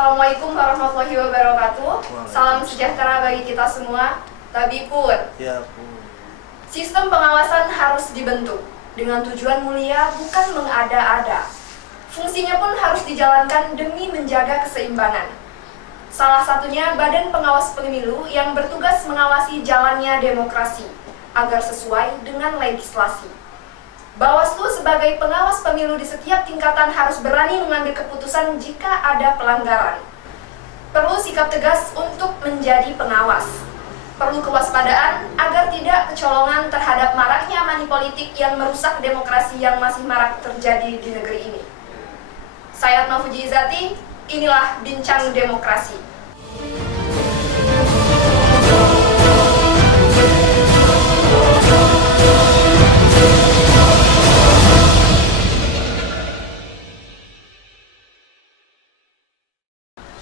Assalamualaikum warahmatullahi wabarakatuh. Salam sejahtera bagi kita semua. Tapi pun, Ya, Bu. sistem pengawasan harus dibentuk dengan tujuan mulia, bukan mengada-ada. Fungsinya pun harus dijalankan demi menjaga keseimbangan. Salah satunya Badan Pengawas Pemilu yang bertugas mengawasi jalannya demokrasi agar sesuai dengan legislasi. Bawaslu sebagai pengawas pemilu di setiap tingkatan harus berani mengambil keputusan jika ada pelanggaran. Perlu sikap tegas untuk menjadi pengawas. Perlu kewaspadaan agar tidak kecolongan terhadap maraknya money politik yang merusak demokrasi yang masih marak terjadi di negeri ini. Saya Atma Fuji Izati, inilah Bincang Demokrasi.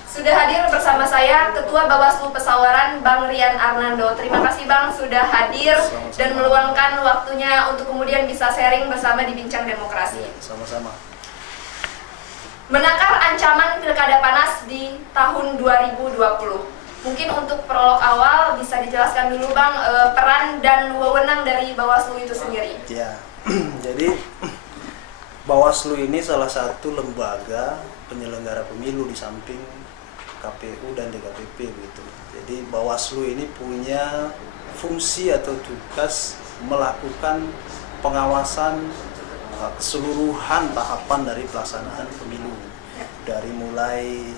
Sudah hadir bersama saya Ketua Bawaslu Pesawaran, Bang Rian Arnando. Terima kasih Bang sudah hadir dan meluangkan waktunya untuk kemudian bisa sharing bersama di Bincang Demokrasi. Sama-sama. Menakar ancaman pilkada panas di tahun 2020. Mungkin untuk prolog awal bisa dijelaskan dulu Bang peran dan wewenang dari Bawaslu itu sendiri. Ya, jadi Bawaslu ini salah satu lembaga penyelenggara pemilu di samping KPU dan DKPP begitu. Jadi Bawaslu ini punya fungsi atau tugas melakukan pengawasan keseluruhan tahapan dari pelaksanaan pemilu, dari mulai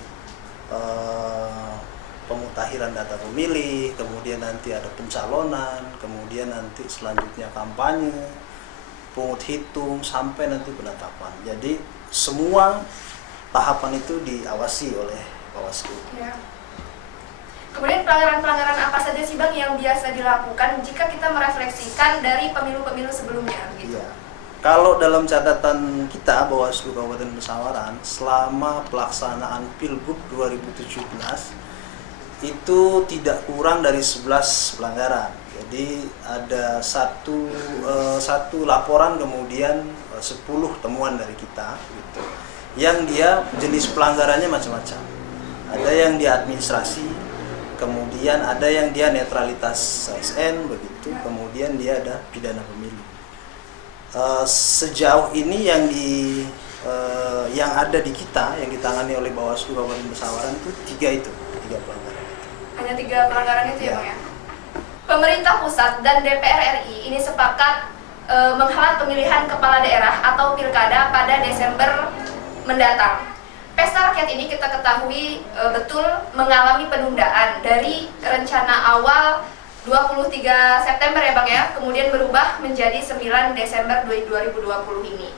pemutahiran data pemilih, kemudian nanti ada pencalonan, kemudian nanti selanjutnya kampanye, pungut hitung, sampai nanti penetapan. Jadi semua tahapan itu diawasi oleh Bawaslu. Ya. Kemudian pelanggaran-pelanggaran apa saja sih Bang yang biasa dilakukan jika kita merefleksikan dari pemilu-pemilu sebelumnya gitu? Ya. Kalau dalam catatan kita Bawaslu Kabupaten Pesawaran selama pelaksanaan Pilgub 2017 itu tidak kurang dari 11 pelanggaran. Jadi ada satu laporan kemudian 10 temuan dari kita gitu. Yang dia jenis pelanggarannya macam-macam. Ada yang dia administrasi, kemudian ada yang dia netralitas ASN begitu, kemudian dia ada pidana pemilu. Sejauh ini yang ada di kita yang ditangani oleh Bawaslu Kabupaten Pesawaran itu tiga pelanggaran. Hanya 3 pelanggaran itu ya Bang ya? Pemerintah pusat dan DPR RI ini sepakat menghelat pemilihan kepala daerah atau pilkada pada Desember mendatang. Pesta rakyat ini kita ketahui betul mengalami penundaan dari rencana awal 23 September ya Bang ya, kemudian berubah menjadi 9 Desember 2020 ini.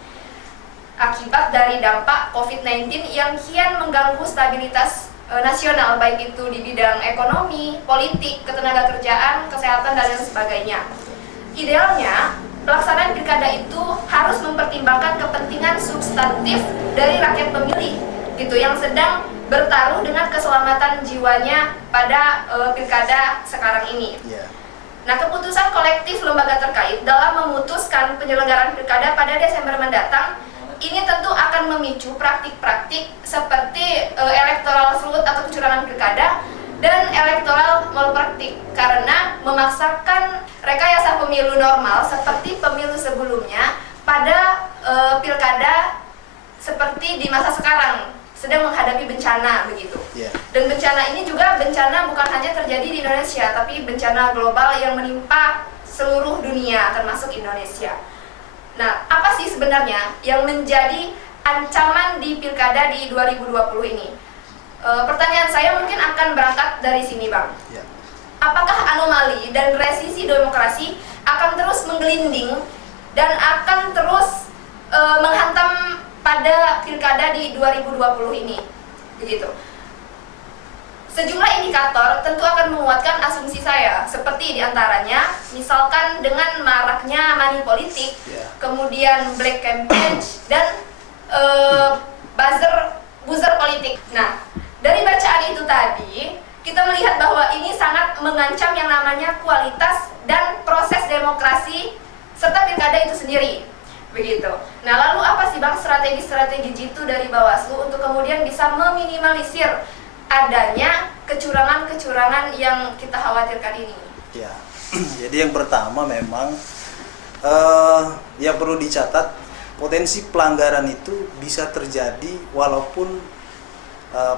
Akibat dari dampak COVID-19 yang kian mengganggu stabilitas nasional, baik itu di bidang ekonomi, politik, ketenagakerjaan, kesehatan, dan lain sebagainya. Idealnya, pelaksanaan pilkada itu harus mempertimbangkan kepentingan substantif dari rakyat pemilih gitu yang sedang bertaruh dengan keselamatan jiwanya pada pilkada sekarang ini. Yeah. Nah, keputusan kolektif lembaga terkait dalam memutuskan penyelenggaraan pilkada pada Desember mendatang ini tentu akan memicu praktik-praktik seperti electoral fraud atau kecurangan pilkada dan electoral malpraktik karena memaksakan rekayasa pemilu normal seperti pemilu sebelumnya pada pilkada seperti di masa sekarang sedang menghadapi bencana begitu. Yeah. Dan bencana ini juga bencana bukan hanya terjadi di Indonesia, tapi bencana global yang menimpa seluruh dunia termasuk Indonesia. Nah, apa sih sebenarnya yang menjadi ancaman di pilkada di 2020 ini? Pertanyaan saya mungkin akan berangkat dari sini, Bang. Yeah. Apakah anomali dan resisi demokrasi akan terus menggelinding dan akan terus menghantam pada pilkada di 2020 ini, begitu. Sejumlah indikator tentu akan menguatkan asumsi saya, seperti diantaranya, misalkan dengan maraknya money politik, kemudian black campaign, dan buzzer politik. Nah, dari bacaan itu tadi, kita melihat bahwa ini sangat mengancam yang namanya kualitas dan proses demokrasi serta pilkada itu sendiri. Begitu. Nah, lalu apa sih Bang strategi-strategi jitu dari Bawaslu untuk kemudian bisa meminimalisir adanya kecurangan-kecurangan yang kita khawatirkan ini? Ya, jadi yang pertama memang yang perlu dicatat, potensi pelanggaran itu bisa terjadi walaupun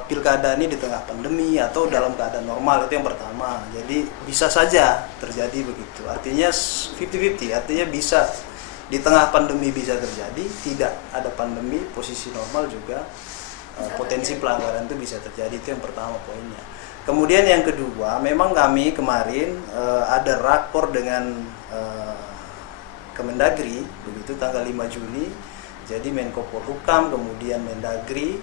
pilkada ini di tengah pandemi atau dalam keadaan normal, itu yang pertama. Jadi bisa saja terjadi begitu. Artinya 50-50, artinya bisa di tengah pandemi bisa terjadi, tidak ada pandemi, posisi normal juga potensi pelanggaran itu bisa terjadi. Itu yang pertama poinnya. Kemudian yang kedua, memang kami kemarin ada rakor dengan Kemendagri begitu tanggal 5 Juni. Jadi Menko Polhukam, kemudian Mendagri,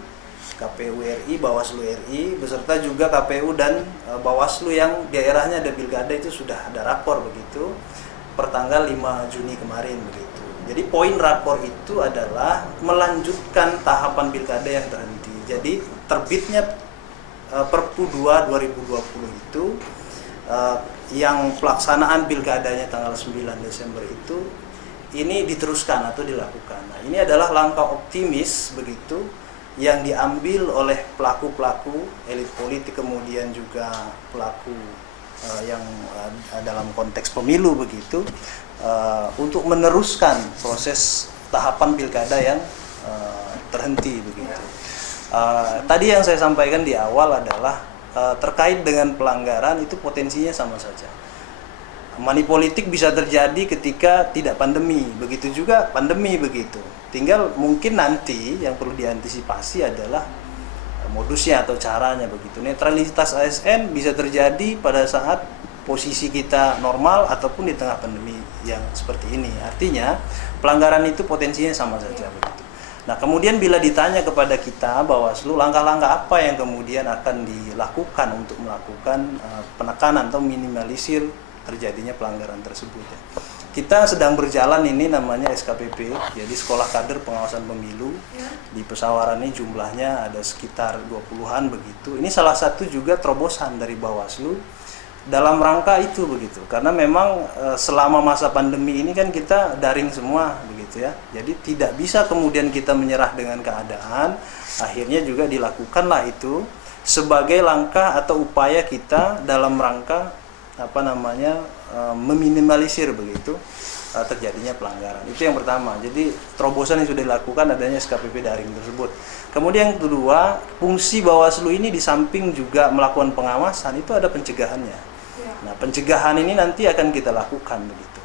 KPU RI, Bawaslu RI, beserta juga KPU dan Bawaslu yang daerahnya ada pilkada itu sudah ada rakor begitu pertanggal 5 Juni kemarin begitu. Jadi poin rakor itu adalah melanjutkan tahapan pilkada yang terhenti. Jadi terbitnya Perpu 2 2020 itu yang pelaksanaan pilkadanya tanggal 9 Desember itu ini diteruskan atau dilakukan. Nah, ini adalah langkah optimis begitu yang diambil oleh pelaku-pelaku elit politik, kemudian juga pelaku yang dalam konteks pemilu begitu, untuk meneruskan proses tahapan pilkada yang terhenti begitu. Tadi yang saya sampaikan di awal adalah terkait dengan pelanggaran itu potensinya sama saja. Money politik bisa terjadi ketika tidak pandemi, begitu juga pandemi begitu. Tinggal mungkin nanti yang perlu diantisipasi adalah modusnya atau caranya begitu. Netralitas ASN bisa terjadi pada saat posisi kita normal ataupun di tengah pandemi yang seperti ini. Artinya pelanggaran itu potensinya sama saja begitu. Nah, kemudian bila ditanya kepada kita Bawaslu, langkah-langkah apa yang kemudian akan dilakukan untuk melakukan penekanan atau minimalisir terjadinya pelanggaran tersebut ya. Kita sedang berjalan ini namanya SKPP, jadi Sekolah Kader Pengawasan Pemilu. Di Pesawaran ini jumlahnya ada sekitar 20-an begitu. Ini salah satu juga terobosan dari Bawaslu dalam rangka itu begitu. Karena memang selama masa pandemi ini kan kita daring semua begitu ya. Jadi tidak bisa kemudian kita menyerah dengan keadaan. Akhirnya juga dilakukanlah itu sebagai langkah atau upaya kita dalam rangka meminimalisir begitu terjadinya pelanggaran. Itu yang pertama. Jadi terobosan yang sudah dilakukan adanya SKPP daring tersebut. Kemudian yang kedua, fungsi Bawaslu ini di samping juga melakukan pengawasan, itu ada pencegahannya. Nah, pencegahan ini nanti akan kita lakukan begitu.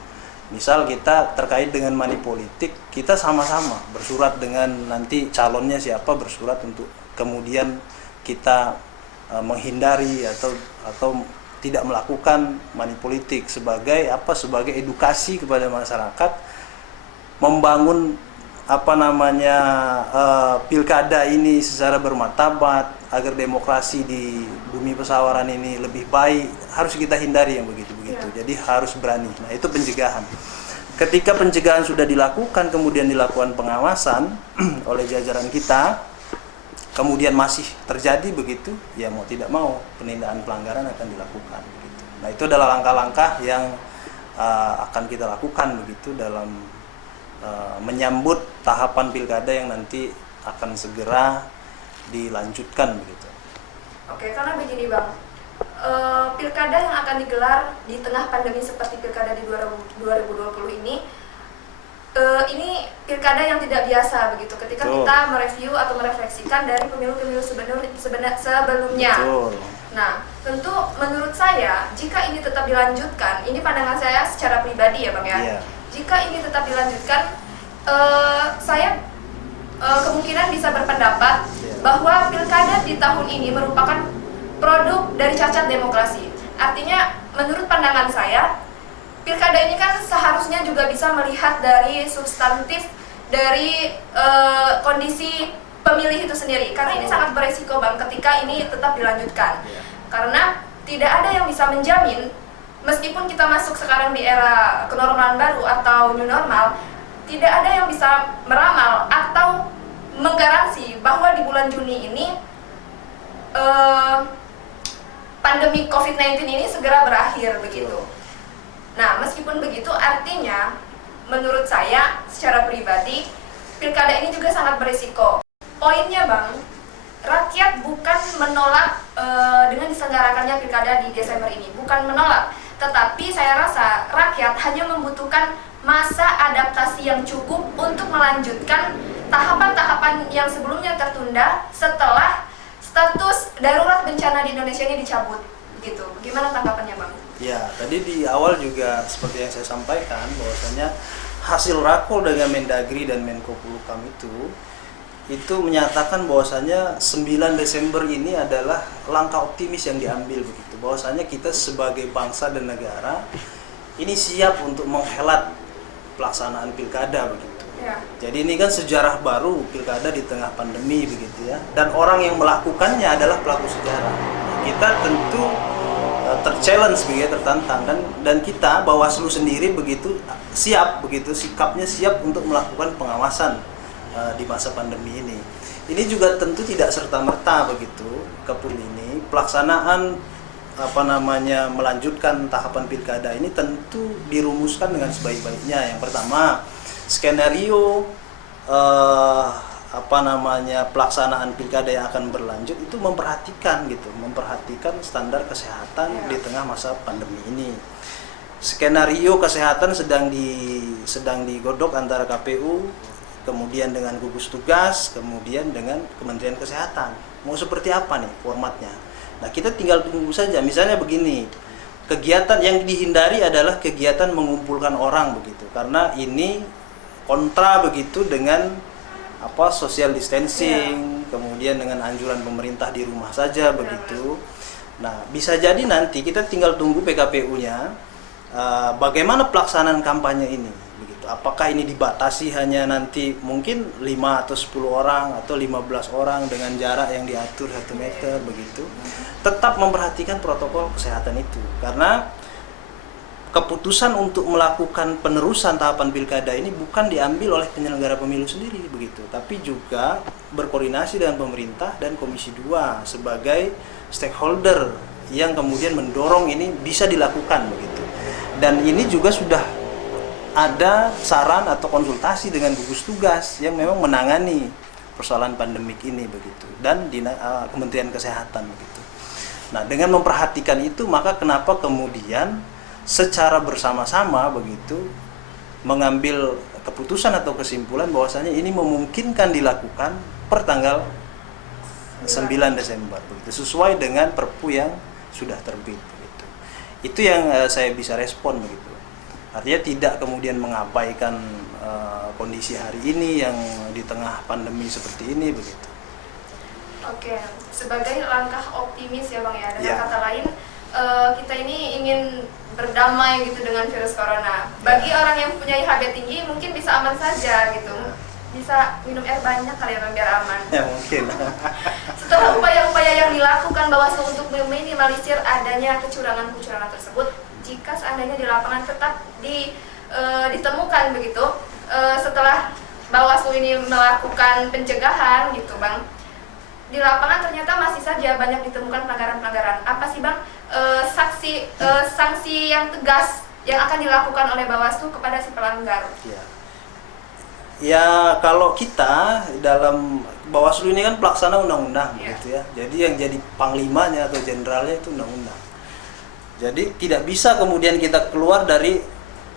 Misal kita terkait dengan money politik, kita sama-sama bersurat dengan nanti calonnya siapa, bersurat untuk kemudian kita menghindari atau tidak melakukan money politik sebagai edukasi kepada masyarakat, membangun pilkada ini secara bermartabat agar demokrasi di bumi Pesawaran ini lebih baik, harus kita hindari yang begitu-begitu. Jadi harus berani. Nah, itu pencegahan. Ketika pencegahan sudah dilakukan, kemudian dilakukan pengawasan oleh jajaran kita, kemudian masih terjadi begitu, ya mau tidak mau penindakan pelanggaran akan dilakukan begitu. Nah, itu adalah langkah-langkah yang akan kita lakukan begitu dalam menyambut tahapan pilkada yang nanti akan segera dilanjutkan begitu. Oke, karena begini Bang, pilkada yang akan digelar di tengah pandemi seperti pilkada di 2020 ini pilkada yang tidak biasa begitu ketika kita mereview atau merefleksikan dari pemilu-pemilu sebelumnya. Betul. Nah, tentu menurut saya jika ini tetap dilanjutkan, ini pandangan saya secara pribadi ya Bang ya. Yeah. Jika ini tetap dilanjutkan, saya kemungkinan bisa berpendapat bahwa pilkada di tahun ini merupakan produk dari cacat demokrasi. Artinya menurut pandangan saya, pilkada ini kan seharusnya juga bisa melihat dari substantif dari kondisi pemilih itu sendiri. Karena ini sangat beresiko Bang ketika ini tetap dilanjutkan. Karena tidak ada yang bisa menjamin, meskipun kita masuk sekarang di era kenormalan baru atau new normal, tidak ada yang bisa meramal atau menggaransi bahwa di bulan Juni ini pandemi COVID-19 ini segera berakhir begitu. Nah, meskipun begitu, artinya menurut saya secara pribadi pilkada ini juga sangat berisiko. Poinnya Bang, rakyat bukan menolak dengan diselenggarakannya pilkada di Desember ini, bukan menolak, tetapi saya rasa rakyat hanya membutuhkan masa adaptasi yang cukup untuk melanjutkan tahapan-tahapan yang sebelumnya tertunda setelah status darurat bencana di Indonesia ini dicabut gitu. Gimana tanggapannya Bang? Ya, tadi di awal juga seperti yang saya sampaikan bahwasanya hasil rakor dengan Mendagri dan Menko Polhukam itu menyatakan bahwasanya 9 Desember ini adalah langkah optimis yang diambil begitu. Bahwasanya kita sebagai bangsa dan negara ini siap untuk menghelat pelaksanaan pilkada begitu. Ya. Jadi ini kan sejarah baru pilkada di tengah pandemi begitu ya. Dan orang yang melakukannya adalah pelaku sejarah. Kita tentu terchallenge begitu, tertantang dan kita Bawaslu sendiri begitu siap begitu, sikapnya siap untuk melakukan pengawasan di masa pandemi ini. Ini juga tentu tidak serta-merta begitu Kapul ini pelaksanaan melanjutkan tahapan pilkada ini tentu dirumuskan dengan sebaik-baiknya. Yang pertama, skenario pelaksanaan pilkada yang akan berlanjut itu memperhatikan standar kesehatan di tengah masa pandemi ini. Skenario kesehatan sedang digodok antara KPU, kemudian dengan gugus tugas, kemudian dengan Kementerian Kesehatan. Mau seperti apa nih formatnya? Nah, kita tinggal tunggu saja. Misalnya begini, kegiatan yang dihindari adalah kegiatan mengumpulkan orang begitu, karena ini kontra begitu dengan social distancing, kemudian dengan anjuran pemerintah di rumah saja begitu. Nah, bisa jadi nanti kita tinggal tunggu PKPU-nya bagaimana pelaksanaan kampanye ini begitu. Apakah ini dibatasi hanya nanti mungkin 5 atau 10 orang atau 15 orang dengan jarak yang diatur 1 meter begitu. Tetap memperhatikan protokol kesehatan itu, karena keputusan untuk melakukan penerusan tahapan pilkada ini bukan diambil oleh penyelenggara pemilu sendiri begitu, tapi juga berkoordinasi dengan pemerintah dan Komisi 2 sebagai stakeholder yang kemudian mendorong ini bisa dilakukan begitu. Dan ini juga sudah ada saran atau konsultasi dengan gugus tugas yang memang menangani persoalan pandemik ini begitu, dan di Kementerian Kesehatan begitu. Nah, dengan memperhatikan itu, maka kenapa kemudian secara bersama-sama begitu mengambil keputusan atau kesimpulan bahwasanya ini memungkinkan dilakukan per tanggal 9 Desember begitu, sesuai dengan Perpu yang sudah terbit begitu. Itu yang saya bisa respon begitu. Artinya tidak kemudian mengabaikan kondisi hari ini yang di tengah pandemi seperti ini begitu. Oke, sebagai langkah optimis ya Bang ya, dengan kata lain kita ini ingin berdamai gitu dengan virus corona. Bagi orang yang punya IHB tinggi mungkin bisa aman saja gitu, bisa minum air banyak kali ya Bang biar aman. Ya mungkin. Setelah upaya-upaya yang dilakukan Bawaslu untuk meminimalisir adanya kecurangan-kecurangan tersebut, jika seandainya di lapangan tetap ditemukan begitu, setelah Bawaslu ini melakukan pencegahan gitu Bang, di lapangan ternyata masih saja banyak ditemukan pelanggaran-pelanggaran. Apa sih Bang sanksi yang tegas yang akan dilakukan oleh Bawaslu kepada si pelanggar? Ya kalau kita dalam Bawaslu ini kan pelaksana undang-undang gitu ya. Jadi yang jadi panglimanya atau jenderalnya itu undang-undang. Jadi tidak bisa kemudian kita keluar dari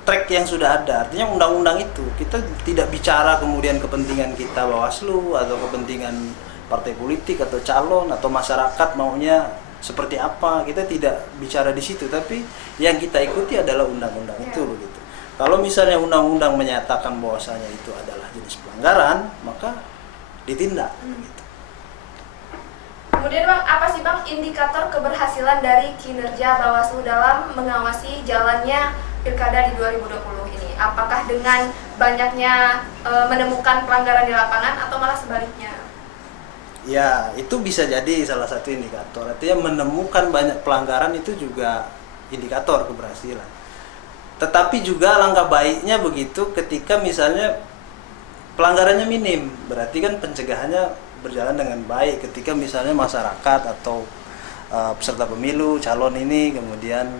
track yang sudah ada. Artinya undang-undang itu kita tidak bicara kemudian kepentingan kita Bawaslu atau kepentingan partai politik atau calon atau masyarakat maunya seperti apa, kita tidak bicara di situ, tapi yang kita ikuti adalah undang-undang itu begitu. Kalau misalnya undang-undang menyatakan bahwasanya itu adalah jenis pelanggaran, maka ditindak begitu. Kemudian Bang, apa sih Bang indikator keberhasilan dari kinerja Bawaslu dalam mengawasi jalannya pilkada di 2020 ini? Apakah dengan banyaknya menemukan pelanggaran di lapangan atau malah sebaliknya? Ya, itu bisa jadi salah satu indikator. Artinya menemukan banyak pelanggaran itu juga indikator keberhasilan. Tetapi juga langkah baiknya begitu ketika misalnya pelanggarannya minim, berarti kan pencegahannya berjalan dengan baik. Ketika misalnya masyarakat atau peserta pemilu, calon ini kemudian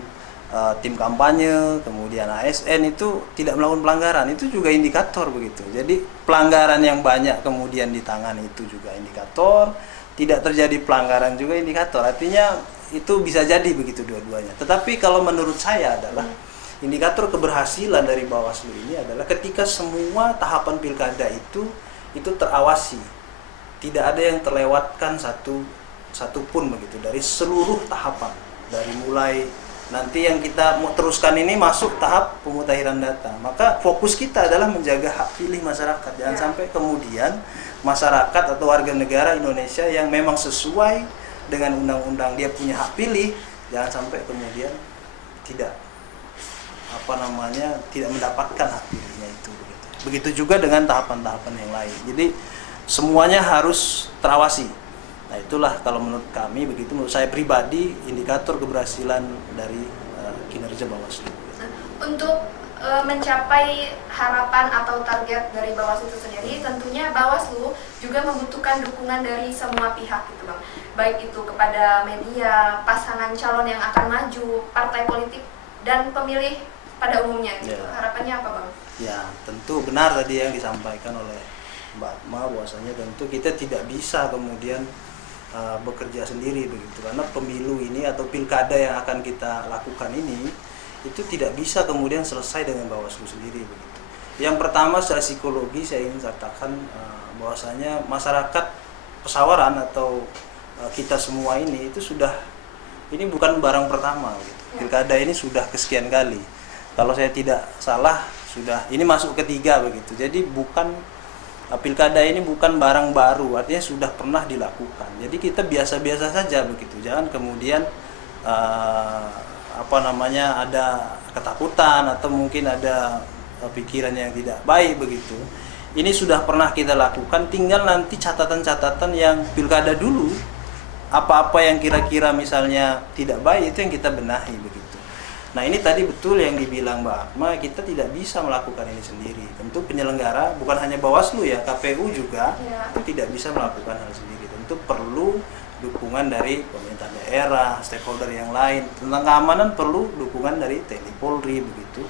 tim kampanye, kemudian ASN itu tidak melakukan pelanggaran, itu juga indikator begitu. Jadi pelanggaran yang banyak kemudian ditangani itu juga indikator, tidak terjadi pelanggaran juga indikator. Artinya itu bisa jadi begitu dua-duanya. Tetapi kalau menurut saya adalah indikator keberhasilan dari Bawaslu ini adalah ketika semua tahapan pilkada itu terawasi, tidak ada yang terlewatkan satu pun begitu dari seluruh tahapan, dari mulai nanti yang kita mau teruskan ini masuk tahap pemutakhiran data. Maka fokus kita adalah menjaga hak pilih masyarakat. Jangan sampai kemudian masyarakat atau warga negara Indonesia yang memang sesuai dengan undang-undang dia punya hak pilih, jangan sampai kemudian tidak tidak mendapatkan hak pilihnya itu begitu. Begitu juga dengan tahapan-tahapan yang lain. Jadi semuanya harus terawasi. Nah, itulah kalau menurut kami begitu, menurut saya pribadi indikator keberhasilan dari kinerja Bawaslu. Untuk mencapai harapan atau target dari Bawaslu itu sendiri, tentunya Bawaslu juga membutuhkan dukungan dari semua pihak gitu Bang. Baik itu kepada media, pasangan calon yang akan maju, partai politik dan pemilih pada umumnya gitu. Harapannya apa Bang? Ya, tentu benar tadi yang disampaikan oleh Mbak Atma, bahwasanya tentu kita tidak bisa kemudian bekerja sendiri begitu, karena pemilu ini atau pilkada yang akan kita lakukan ini itu tidak bisa kemudian selesai dengan Bawaslu sendiri begitu. Yang pertama secara psikologi saya ingin katakan bahwasanya masyarakat Pesawaran atau kita semua ini ini bukan barang pertama gitu. Pilkada ini sudah kesekian kali. Kalau saya tidak salah ini masuk ketiga begitu. Jadi pilkada ini bukan barang baru, artinya sudah pernah dilakukan. Jadi kita biasa-biasa saja begitu. Jangan kemudian ada ketakutan atau mungkin ada pikiran yang tidak baik begitu. Ini sudah pernah kita lakukan, tinggal nanti catatan-catatan yang pilkada dulu, apa-apa yang kira-kira misalnya tidak baik itu yang kita benahi begitu. Nah, ini tadi betul yang dibilang Mbak Atma, kita tidak bisa melakukan ini sendiri. Tentu penyelenggara, bukan hanya Bawaslu ya, KPU juga itu tidak bisa melakukan hal sendiri. Tentu perlu dukungan dari pemerintah daerah, stakeholder yang lain. Tentang keamanan perlu dukungan dari TNI Polri begitu.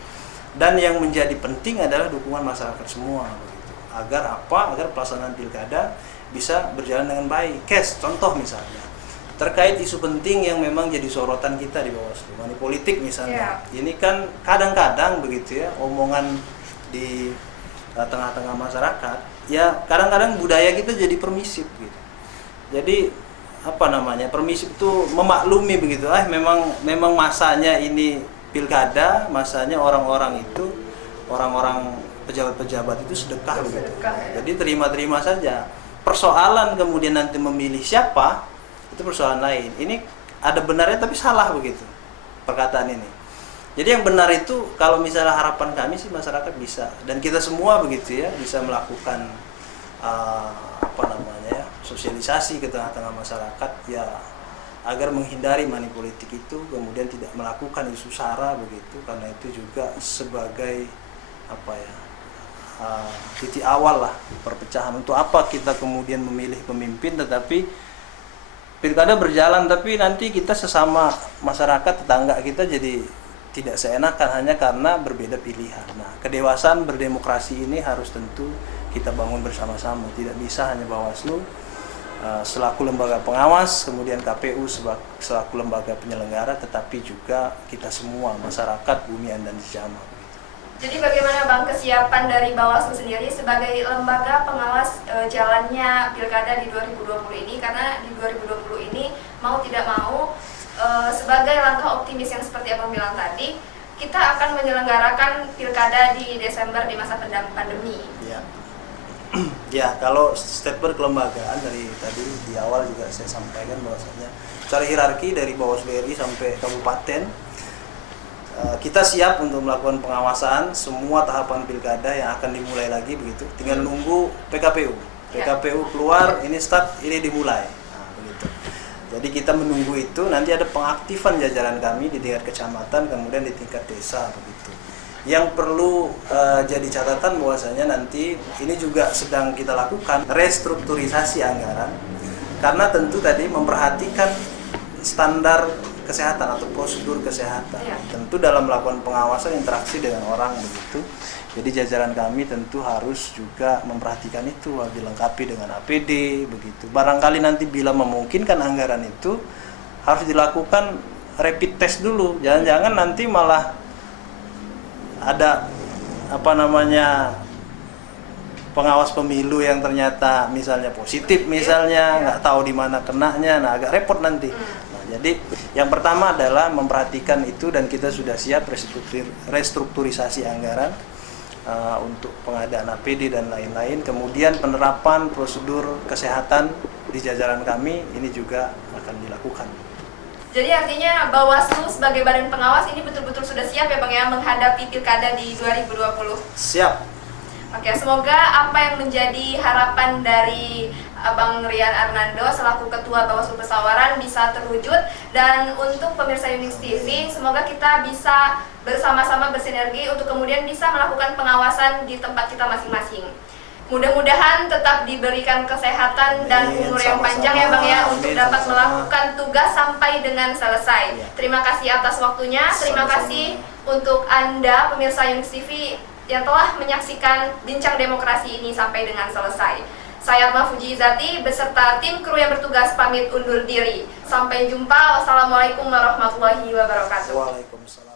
Dan yang menjadi penting adalah dukungan masyarakat semua begitu. Agar pelaksanaan pilkada bisa berjalan dengan baik. Contoh misalnya terkait isu penting yang memang jadi sorotan kita di Bawaslu, money politik misalnya. Ini kan kadang-kadang begitu ya, omongan di tengah-tengah masyarakat, ya kadang-kadang budaya kita jadi permisif gitu. Jadi permisif itu memaklumi begitu. Memang masanya ini pilkada, masanya orang-orang pejabat-pejabat itu sedekah begitu. Jadi terima-terima saja. Persoalan kemudian nanti memilih siapa, itu persoalan lain. Ini ada benarnya tapi salah begitu perkataan ini. Jadi yang benar itu kalau misalnya harapan kami sih masyarakat bisa, dan kita semua begitu ya, bisa melakukan sosialisasi ke tengah-tengah masyarakat ya, agar menghindari money politik itu, kemudian tidak melakukan isu sara begitu, karena itu juga sebagai titik awal lah perpecahan. Untuk apa kita kemudian memilih pemimpin tetapi pilkada berjalan tapi nanti kita sesama masyarakat tetangga kita jadi tidak seenakan hanya karena berbeda pilihan. Nah, kedewasaan berdemokrasi ini harus tentu kita bangun bersama-sama. Tidak bisa hanya Bawaslu selaku lembaga pengawas, kemudian KPU selaku lembaga penyelenggara, tetapi juga kita semua masyarakat Bumian dan Jama. Jadi bagaimana Bang kesiapan dari Bawaslu sendiri sebagai lembaga pengawas jalannya pilkada di 2020 ini? Karena di 2020 ini mau tidak mau sebagai langkah optimis yang seperti Abang bilang tadi, kita akan menyelenggarakan pilkada di Desember di masa pandemi. Ya, kalau statement kelembagaan dari tadi di awal juga saya sampaikan bahwasanya secara hierarki dari Bawaslu RI sampai kabupaten, kita siap untuk melakukan pengawasan semua tahapan pilkada yang akan dimulai lagi begitu. Tinggal nunggu PKPU keluar, ini start, ini dimulai. Nah, begitu. Jadi kita menunggu itu, nanti ada pengaktifan jajaran kami di tingkat kecamatan, kemudian di tingkat desa begitu. Yang perlu jadi catatan bahwasanya nanti ini juga sedang kita lakukan restrukturisasi anggaran, karena tentu tadi memperhatikan standar kesehatan atau prosedur kesehatan. Ya. Tentu dalam melakukan pengawasan interaksi dengan orang begitu. Jadi jajaran kami tentu harus juga memperhatikan itu, dilengkapi dengan APD begitu. Barangkali nanti bila memungkinkan anggaran itu harus dilakukan rapid test dulu. Jangan-jangan nanti malah ada pengawas pemilu yang ternyata misalnya positif, misalnya nggak tahu di mana kenanya, nah agak repot nanti. Nah, jadi yang pertama adalah memperhatikan itu, dan kita sudah siap restrukturisasi anggaran untuk pengadaan APD dan lain-lain. Kemudian penerapan prosedur kesehatan di jajaran kami ini juga akan dilakukan. Jadi artinya Bawaslu sebagai badan pengawas ini betul-betul sudah siap ya Bang ya menghadapi Pilkada di 2020. Siap. Oke, semoga apa yang menjadi harapan dari Bang Rian Arnando selaku Ketua Bawaslu Pesawaran bisa terwujud, dan untuk pemirsa Unix TV semoga kita bisa bersama-sama bersinergi untuk kemudian bisa melakukan pengawasan di tempat kita masing-masing. Mudah-mudahan tetap diberikan kesehatan dan umur yang panjang ya Bang ya untuk dapat melakukan tugas sampai dengan selesai. Terima kasih atas waktunya, terima kasih untuk Anda pemirsa Unix TV yang telah menyaksikan Bincang Demokrasi ini sampai dengan selesai. Saya Atma Fuji Izati beserta tim kru yang bertugas pamit undur diri. Sampai jumpa. Wassalamualaikum warahmatullahi wabarakatuh. Waalaikumsalam.